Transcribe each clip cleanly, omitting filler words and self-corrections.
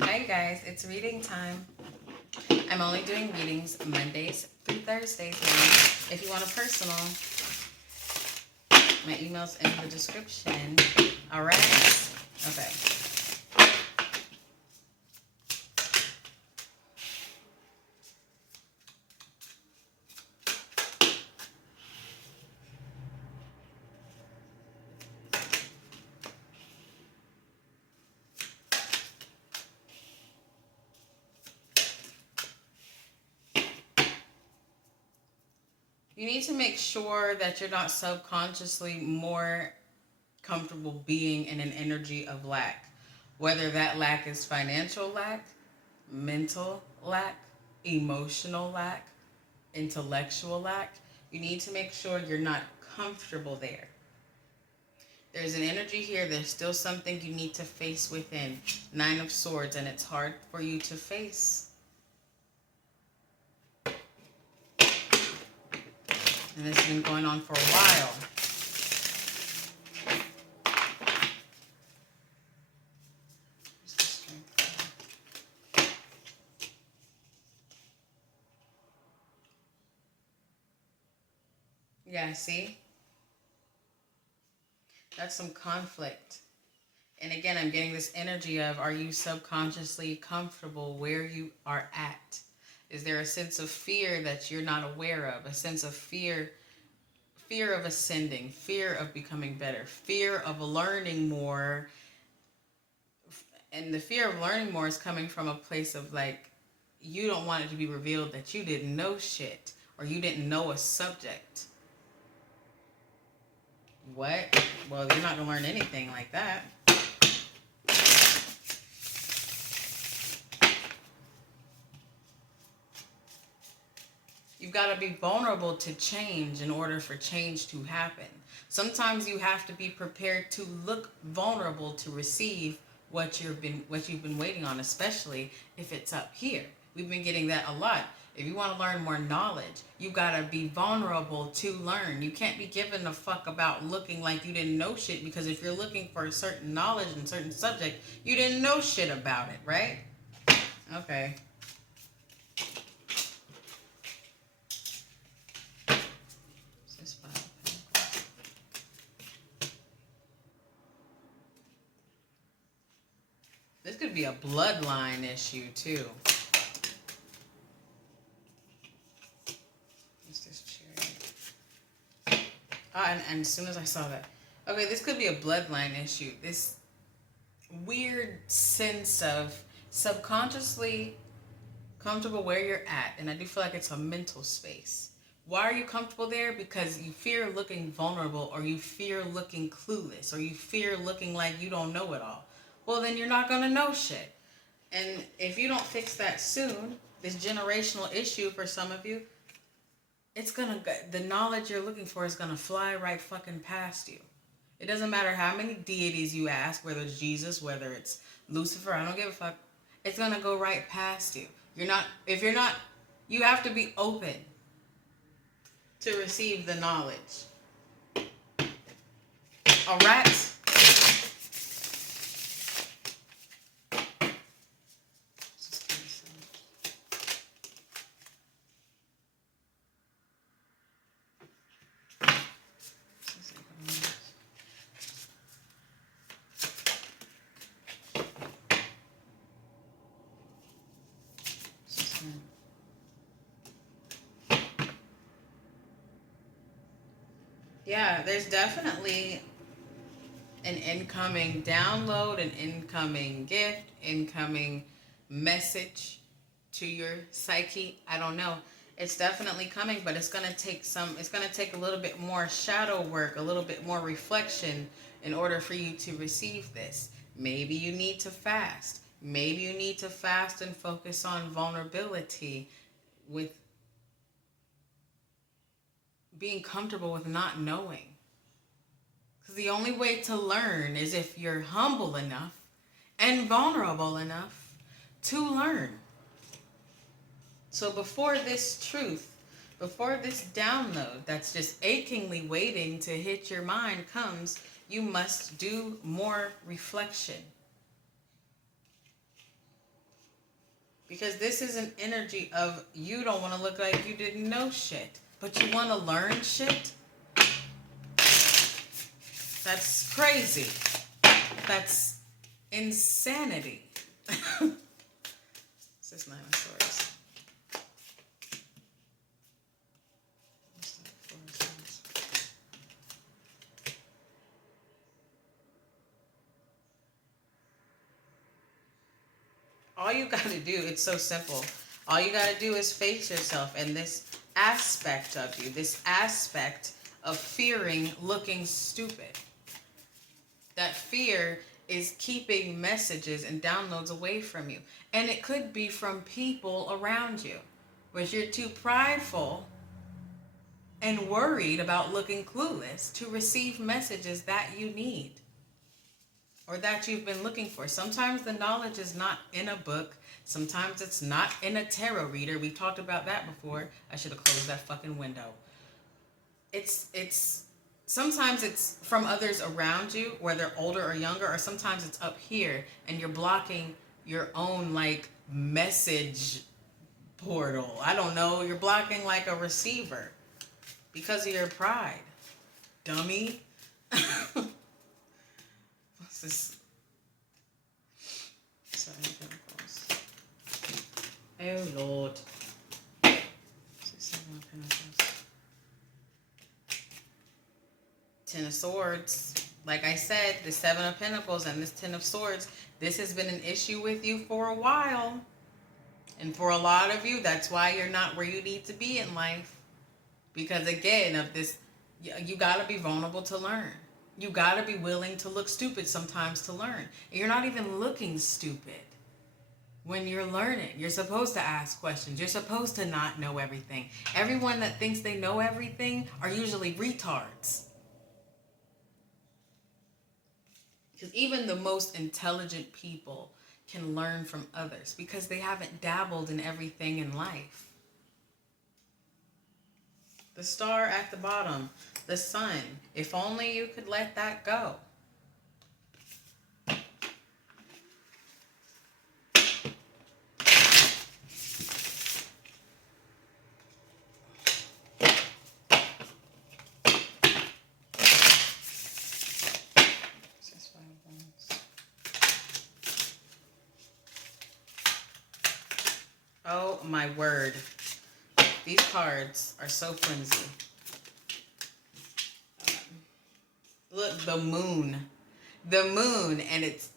Hi guys, it's reading time. I'm only doing readings Mondays through Thursdays now. If you want a personal, my email's in the description. Alright? Okay. You need to make sure that you're not subconsciously more comfortable being in an energy of lack. Whether that lack is financial lack, mental lack, emotional lack, intellectual lack, you need to make sure you're not comfortable there. There's an energy here. There's still something you need to face within. Nine of Swords, and it's hard for you to face. And this has been going on for a while. Yeah, see? That's some conflict. And again, I'm getting this energy of, are you subconsciously comfortable where you are at? Is there a sense of fear that you're not aware of? A sense of fear of ascending, fear of becoming better, fear of learning more. And the fear of learning more is coming from a place of like, you don't want it to be revealed that you didn't know shit or you didn't know a subject. What? Well, you're not going to learn anything like that. You've got to be vulnerable to change in order for change to happen. Sometimes you have to be prepared to look vulnerable to receive what you've been waiting on, especially if it's up here. We've been getting that a lot. If you want to learn more knowledge, you got to be vulnerable to learn. You can't be giving a fuck about looking like you didn't know shit, because if you're looking for a certain knowledge in a certain subject, you didn't know shit about it, right? Okay. This could be a bloodline issue, too. What's this cherry? And as soon as I saw that. Okay, this could be a bloodline issue. This weird sense of subconsciously comfortable where you're at. And I do feel like it's a mental space. Why are you comfortable there? Because you fear looking vulnerable, or you fear looking clueless, or you fear looking like you don't know it all. Well, then you're not going to know shit. And if you don't fix that soon, this generational issue for some of you, the knowledge you're looking for is going to fly right fucking past you. It doesn't matter how many deities you ask, whether it's Jesus, whether it's Lucifer, I don't give a fuck. It's going to go right past you. You have to be open to receive the knowledge. All right? Yeah, there's definitely an incoming download, an incoming gift, incoming message to your psyche. I don't know. It's definitely coming, but it's going to take a little bit more shadow work, a little bit more reflection in order for you to receive this. Maybe you need to fast. Maybe you need to fast and focus on vulnerability, with being comfortable with not knowing. Because the only way to learn is if you're humble enough and vulnerable enough to learn. So before this truth, before this download that's just achingly waiting to hit your mind comes, you must do more reflection. Because this is an energy of you don't want to look like you didn't know shit, but you want to learn shit. That's crazy. That's insanity. This is Nine of Swords. All you got to do, it's so simple. All you got to do is face yourself and this aspect of you, this aspect of fearing looking stupid. That fear is keeping messages and downloads away from you. And it could be from people around you, but you're too prideful and worried about looking clueless to receive messages that you need or that you've been looking for. Sometimes the knowledge is not in a book. Sometimes it's not in a tarot reader. We talked about that before. I should have closed that fucking window. Sometimes it's from others around you, whether older or younger, or sometimes it's up here and you're blocking your own like message portal. I don't know. You're blocking like a receiver because of your pride. Dummy. What's this? Oh Lord. Ten of Swords. Like I said, the Seven of Pentacles and this Ten of Swords, this has been an issue with you for a while. And for a lot of you, that's why you're not where you need to be in life. Because again, of this, you got to be vulnerable to learn. You got to be willing to look stupid sometimes to learn. You're not even looking stupid when you're learning. You're supposed to ask questions. You're supposed to not know everything. Everyone that thinks they know everything are usually retards. Because even the most intelligent people can learn from others because they haven't dabbled in everything in life. The star at the bottom, the sun. If only you could let that go. Oh my word. These cards are so flimsy. Look, the moon. The moon. And it's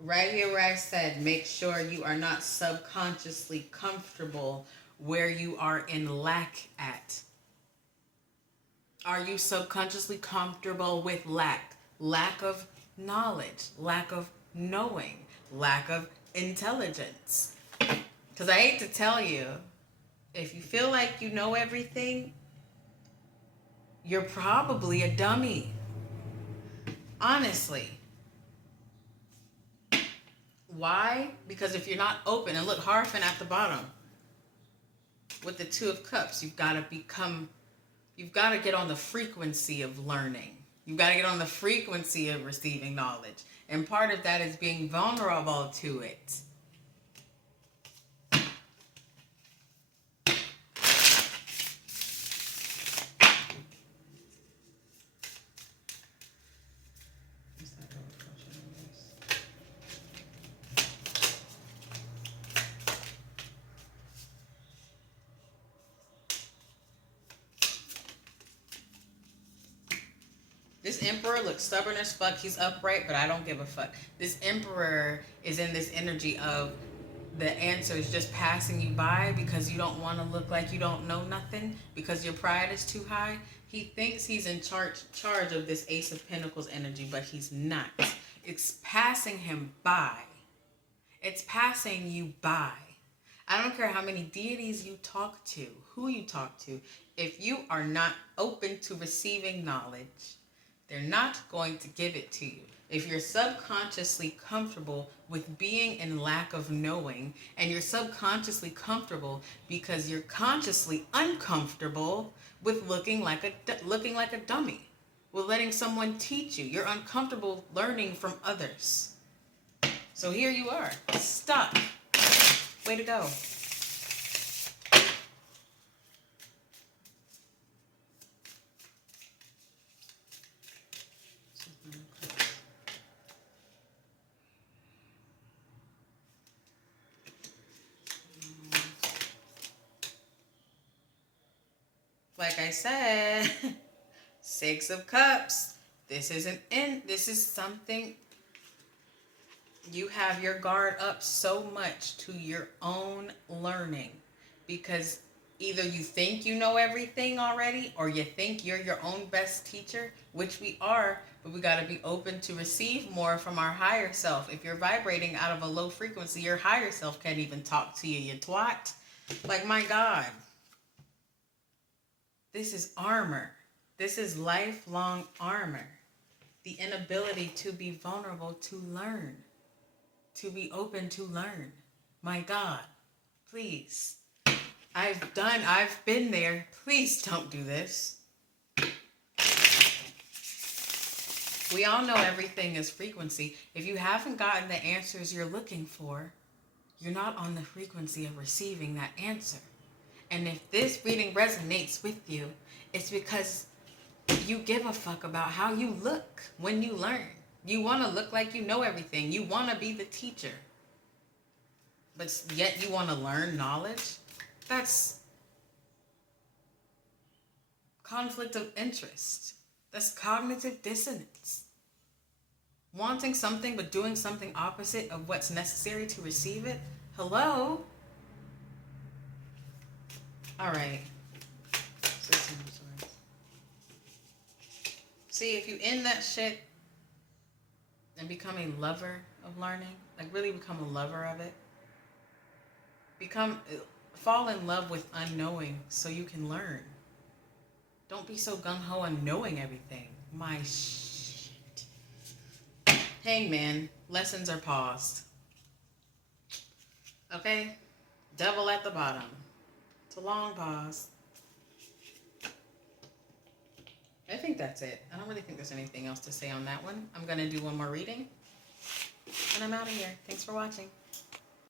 right here where I said, make sure you are not subconsciously comfortable where you are in lack at. Are you subconsciously comfortable with lack? Lack of knowledge, lack of knowing, lack of intelligence. Because I hate to tell you, if you feel like you know everything, you're probably a dummy. Honestly. Why? Because if you're not open, and look, Hierophant at the bottom, with the Two of Cups, you've got to get on the frequency of learning. You've got to get on the frequency of receiving knowledge. And part of that is being vulnerable to it. This Emperor looks stubborn as fuck. He's upright, but I don't give a fuck. This Emperor is in this energy of the answers just passing you by because you don't want to look like you don't know nothing, because your pride is too high. He thinks he's in charge of this Ace of Pentacles energy, but he's not. It's passing him by. It's passing you by. I don't care how many deities you talk to, who you talk to. If you are not open to receiving knowledge, they're not going to give it to you. If you're subconsciously comfortable with being in lack of knowing, and you're subconsciously comfortable because you're consciously uncomfortable with looking like a dummy, with letting someone teach you. You're uncomfortable learning from others. So here you are, stuck. Way to go. Like I said, Six of Cups. This is something you have your guard up so much to your own learning, because either you think you know everything already or you think you're your own best teacher, which we are, but we got to be open to receive more from our higher self. If you're vibrating out of a low frequency, your higher self can't even talk to you, you twat. Like, my God. This is armor. This is lifelong armor. The inability to be vulnerable, to learn, to be open to learn. My God, please. I've been there. Please don't do this. We all know everything is frequency. If you haven't gotten the answers you're looking for, you're not on the frequency of receiving that answer. And if this reading resonates with you, it's because you give a fuck about how you look when you learn. You want to look like you know everything. You want to be the teacher. But yet you want to learn knowledge? That's conflict of interest. That's cognitive dissonance. Wanting something but doing something opposite of what's necessary to receive it? Hello? All right. See, if you end that shit and become a lover of learning, like really become a lover of it, fall in love with unknowing so you can learn. Don't be so gung-ho on knowing everything. My shit. Hangman, lessons are paused. Okay? Devil at the bottom. It's a long pause. I think that's it. I don't really think there's anything else to say on that one. I'm going to do one more reading. And I'm out of here. Thanks for watching.